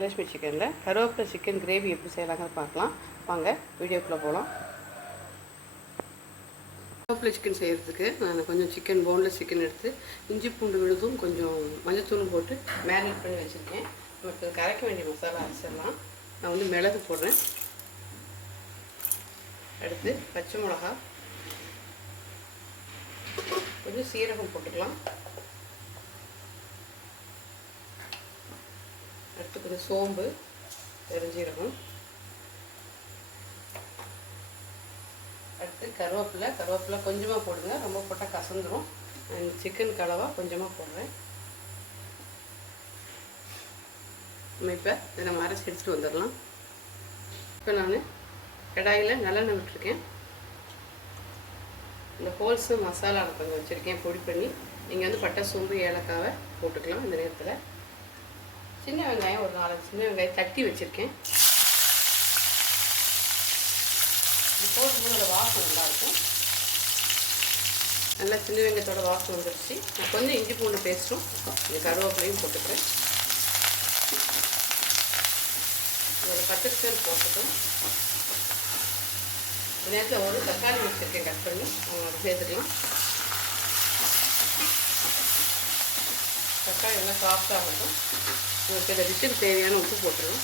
லட்சுமி சிக்கனில் கருவேப்பிலை chicken gravy எப்படி செய்யலாங்கன்னு பார்க்கலாம். வாங்க வீடியோக்குள்ளே போகலாம் கருவேப்பிலை சிக்கன் செய்கிறதுக்கு நான் கொஞ்சம் சிக்கன் போன்லெஸ் சிக்கன் எடுத்து இஞ்சி பூண்டு விழுதும் கொஞ்சம் மஞ்சத்தூளும் போட்டு மேரினேட் பண்ணி வச்சுருக்கேன். நமக்கு கரைக்க வேண்டிய மசாலா அரைச்சிடலாம். நான் வந்து மிளகு போடுறேன். அடுத்து பச்சை மிளகா கொஞ்சம் சீரகம் போட்டுக்கலாம். அடுத்து சோம்பு பெருஞ்சீரகம் அடுத்து கருவேப்பிலை. கருவேப்பிலை கொஞ்சமாக போடுங்க. ரொம்ப போட்டால் கசந்துடும் சிக்கன் கலவா கொஞ்சமாக போடுறேன். நம்ம இப்போ இதை நம்ம அரைச்சி எடுத்துகிட்டு வந்துடலாம். இப்போ நான் கடாயில் நல்லெண்ணெய் விட்டுருக்கேன். இந்த ஹோல்ஸு மசாலா கொஞ்சம் வச்சுருக்கேன். பொடி பண்ணி. நீங்கள் வந்து பட்டை சோம்பு ஏலக்காவை போட்டுக்கலாம் இந்த நேரத்தில். சின்ன வெங்காயம் ஒரு நாலு சின்ன வெங்காயம் தட்டி வச்சுருக்கேன். போடும்போது அதோட வாசம் நல்லாயிருக்கும். நல்லா சின்ன வெங்காயத்தோட வாசம் வந்துடுச்சு நான் கொஞ்சம் இஞ்சி பூண்டு பேஸ்ட்டும் இந்த கருவேப்பிலையும் போட்டுக்கிறேன். இதோட பட்டஸ்கர் போட்டுட்டோம் இந்த நேரத்தில் ஒரு தக்காளி வச்சுருக்கேன் கட் பண்ணி. அவங்களோட சேர்த்துக்கலாம். தக்காளி நல்லா சாஃப்டாகட்டும் உங்களுக்கு இந்த டிஷ்ஷுக்கு தேவையான உப்பு போட்டுருவோம்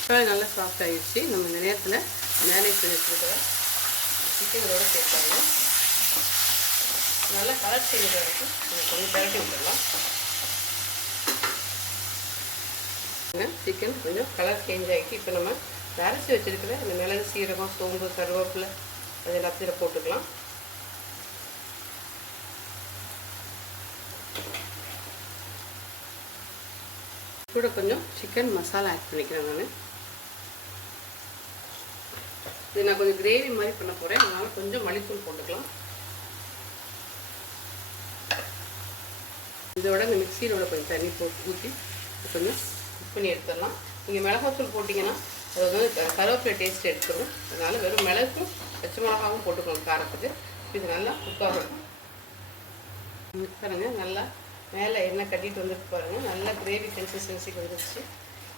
தக்காளி நல்லா சாஃப்ட் ஆகிடுச்சு நம்ம இந்த நேரத்தில் மேனேஜ் பண்ணி வச்சுருக்கிற சிக்கனோட சேர்த்தாங்க நல்லா கலர் சேஞ்ச் வரைக்கும் கொஞ்சம் பரட்டி விட்டுடலாம் சிக்கன் கொஞ்சம் கலர் சேஞ்ச் ஆகிட்டு இப்போ நம்ம அரைச்சி வச்சுருக்கிற இந்த மிளகு சீரகம் சோம்பு கருவேப்பிலை அது எல்லாத்தையும் போட்டுக்கலாம். கூட கொஞ்சம் சிக்கன் மசாலா ஆட் பண்ணிக்கிறேன் நான். இது நான் கொஞ்சம் கிரேவி மாதிரி பண்ண போகிறேன் அதனால் கொஞ்சம் மல்லித்தூள் போட்டுக்கலாம். இதோட இந்த மிக்சியிலோட கொஞ்சம் தண்ணி போட்டு ஊற்றி கொஞ்சம் குக் பண்ணி எடுத்துடலாம். நீங்கள் மிளகாத்தூள் போட்டிங்கன்னா அது வந்து கருவேப்பிலை டேஸ்ட் எடுத்துடும் அதனால் வெறும் மிளகும் பச்சை மிளகாவும் போட்டுக்கணும் காரத்துக்கு. இது நல்லா குக் ஆகணும் பாருங்கள் நல்லா மேலே எண்ணெய் கட்டிட்டு வந்துட்டு பாருங்கள் நல்லா கிரேவி கன்சிஸ்டன்சிக்கு வந்துருச்சு.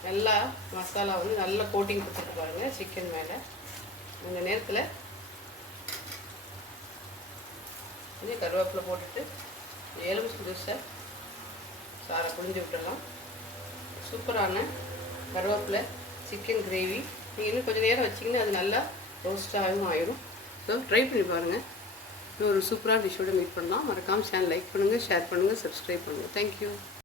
நல்லா மசாலா வந்து நல்லா கோட்டிங் கொடுத்துட்டு பாருங்கள் சிக்கன் மேலே. இந்த நேரத்தில் கொஞ்சம் கருவேப்பிலை போட்டுட்டு எலுமிச்சு தூசை சாரை புழிஞ்சு விட்டுடலாம். சூப்பரான கருவேப்பிலை சிக்கன் கிரேவி நீங்கள் இன்னும் கொஞ்சம் நேரம் வச்சிங்கன்னா அது நல்லா ரோஸ்டாகவும் ஆயிடும் ஸோ ட்ரை பண்ணி பாருங்கள் ஒரு சூப்பரான டிஷ்ஷோட மீட் பண்ணலாம். மறக்காமல் சேனல் லைக் பண்ணுங்கள் ஷேர் பண்ணுங்கள் சப்ஸ்கிரைப் பண்ணுங்கள் தேங்க்யூ